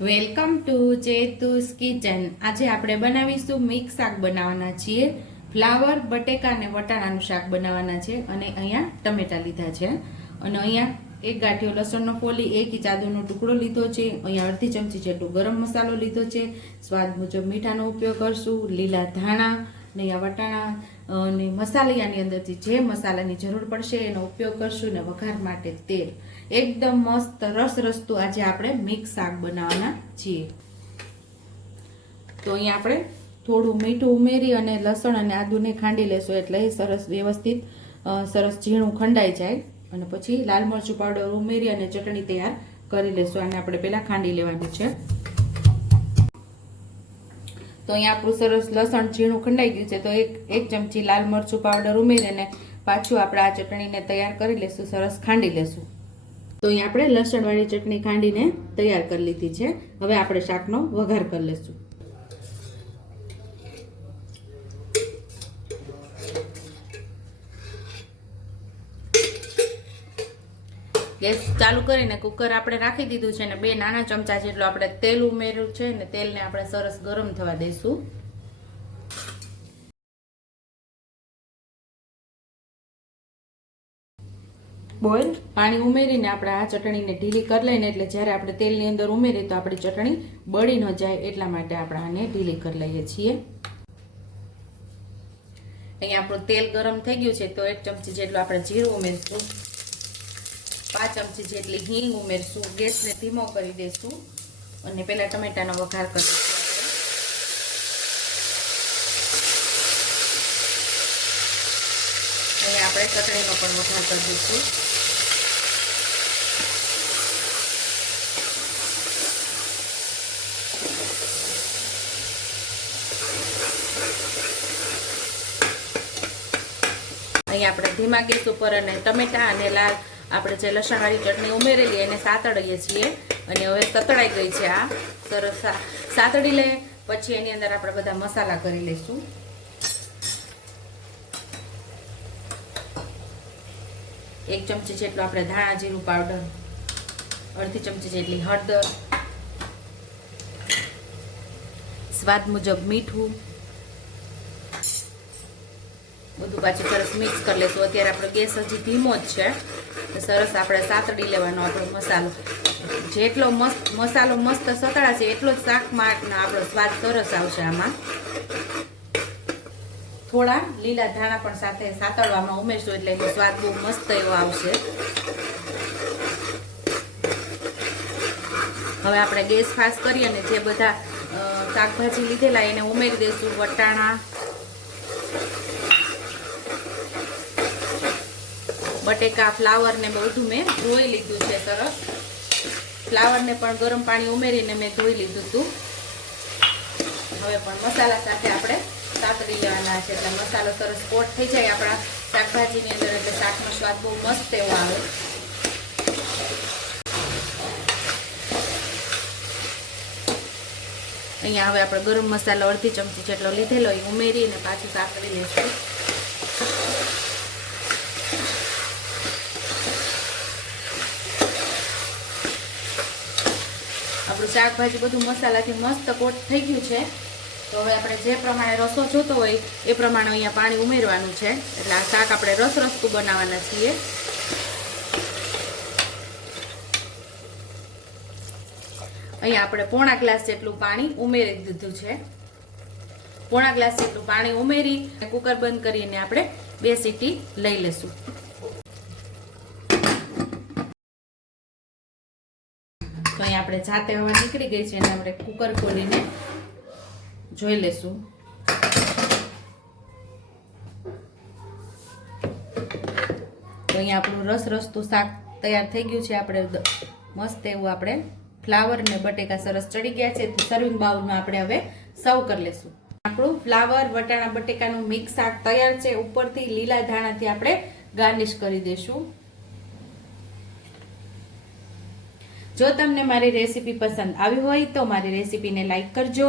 Welcome to ચેતુસ kitchen. આજે આપણે બનાવીશું મિક્સ શાક બનાવવાના છીએ. ફ્લાવર, બટેકા અને વટાણાનું શાક બનાવવાના છે અને અહીંયા ટમેટા લીધા છે. અને અહીંયા એક ગાંઠિયો લસણનો ફોલી, એક ઇંચ આદુનો ટુકડો લીધો છે. અહીંયા અડધી ચમચી જેટલું ગરમ મસાલો લીધો છે. સ્વાદ મુજબ મીઠાનો ઉપયોગ કરશું, લીલા ધાણા ને અહીંયા વટાણા અને મસાલિયાની અંદરથી જે મસાલાની જરૂર પડશે એનો ઉપયોગ કરશું ને વઘાર માટે તેલ. એકદમ મસ્ત રસ રસતું આજે આપણે મિક્સ શાક બનાવવાના છીએ. તો અહીંયા આપણે થોડું મીઠું ઉમેરી અને લસણ અને આદુને ખાંડી લેશું એટલે સરસ વ્યવસ્થિત સરસ ઝીણું ખંડાઈ જાય. અને પછી લાલ મરચું પાવડર ઉમેરી અને ચટણી તૈયાર કરી લેશું. અને આપણે પહેલાં ખાંડી લેવાની છે. તો અહીંયા આપણું સરસ લસણ ઝીણું ખંડાઈ ગયું છે. તો એક એક ચમચી લાલ મરચું પાવડર ઉમેરીને પાછું આપણે આ ચટણીને તૈયાર કરી લેશું. સરસ ખાંડી લેશું. તો અહીં આપણે લસણવાળી ચટણી ખાંડીને તૈયાર કરી લીધી છે. હવે આપણે શાકનો વઘાર કરી લેશું ગેસ ચાલુ કરીને કુકર આપણે રાખી દીધું છે અને બે નાના ચમચા જેટલું આપણે તેલ ઉમેર્યું છે ને તેલને આપણે સરસ ગરમ થવા દઈશું બોઇલ પાણી ઉમેરીને આપણે આ ચટણીને ઢીલી કરી લઈને, એટલે જ્યારે આપણે તેલની અંદર ઉમેરીએ તો આપણી ચટણી બળી ન જાય એટલા માટે આપણે આને ઢીલી કરી લઈએ છીએ. અહીંયા આપણું તેલ ગરમ થઈ ગયું છે, તો એક ચમચી જેટલું આપણે જીરું ઉમેરશું. પાંચ ચમચી જેટલી હિંગ ઉમેરશું. ગેસને ધીમો કરી દઈશું. અને પહેલાં ટમેટાનો વઘાર કરીશું અહીંયા આપણે ચટણીનો પણ વઘાર કરી દઈશું. અહીંયા આપણે ધીમા ગેસ ઉપર અને ટમેટા અને લાલ આપણે જે લસણવાળી ચટણી ઉમેરેલી એને સાતળીએ છીએ. અને હવે સતળાઈ ગઈ છે આ. સરસ સાતડી લે, પછી એની અંદર આપણે બધા મસાલા કરી લઈશું. એક ચમચી જેટલું આપણે ધાણા જીરું પાવડર, અડધી ચમચી જેટલી હળદર, સ્વાદ મુજબ મીઠું, બધું પાછું સરસ મિક્સ કરી લેશું. અત્યારે આપણો ગેસ હજી ધીમો જ છે, તો સરસ આપણે સાતડી લેવાનો આપણો મસાલો. જેટલો મસ્ત, મસાલો મસ્ત સતળાશે એટલો જ શાકમાં આપણો સ્વાદ સરસ આવશે આમાં. થોડા લીલા ધાણા પણ સાથે સાતળવામાં ઉમેરશું એટલે એનો સ્વાદ બહુ મસ્ત એવો આવશે. હવે આપણે ગેસ ફાસ્ટ કરી અને જે બધા શાકભાજી લીધેલા એને ઉમેરી દઈશું વટાણા, બટેકા, ફ્લાવર ને બધું મેં ધોઈ લીધું છે સરસ. ફ્લાવરને પણ ગરમ પાણી ઉમેરીને મેં ધોઈ લીધું હતું હવે પણ મસાલા સાથે આપણે સાતરી લેવાના છે એટલે મસાલો સરસ કોટ થઈ જાય આપણા શાકભાજીની અંદર એટલે શાકનો સ્વાદ બહુ મસ્ત એવો આવે. અહીંયા હવે આપણે ગરમ મસાલો અડધી ચમચી જેટલો લીધેલો એ ઉમેરીને પાછું સાકરી લેશું. આપણું શાકભાજી બધું મસાલાથી મસ્ત કોટ થઈ ગયું છે. તો હવે આપણે જે પ્રમાણે રસો જોતો હોય એ પ્રમાણે અહીંયા પાણી ઉમેરવાનું છે. એટલે આ શાક આપણે રસ રસતું બનાવવાના છીએ. અહીંયા આપણે પોણા ગ્લાસ જેટલું પાણી ઉમેરી દીધું છે. પોણા ગ્લાસ જેટલું પાણી ઉમેરી કુકર બંધ કરીને આપણે બે સીટી લઈ લેશું. તો અહીંયા આપણે જાતે હવા નીકળી ગઈ છે અને આપણે કુકર ખોલીને જોઈ લેશું. તો અહીંયા આપણું રસ રસતું શાક તૈયાર થઈ ગયું છે. આપણે મસ્ત એવું આપણે ફ્લાવર ને બટેકા સરસ ચડી ગયા છે. તો સર્વિંગ બાઉલમાં આપણે હવે સર્વ કરી લેશું. આપણું ફ્લાવર, વટાણા, બટેકાનું મિક્સ શાક તૈયાર છે. ઉપરથી લીલા ધાણાથી આપણે ગાર્નિશ કરી દઈશું જો તમને મારી રેસીપી પસંદ આવી હોય તો મારી રેસીપીને લાઈક કરજો.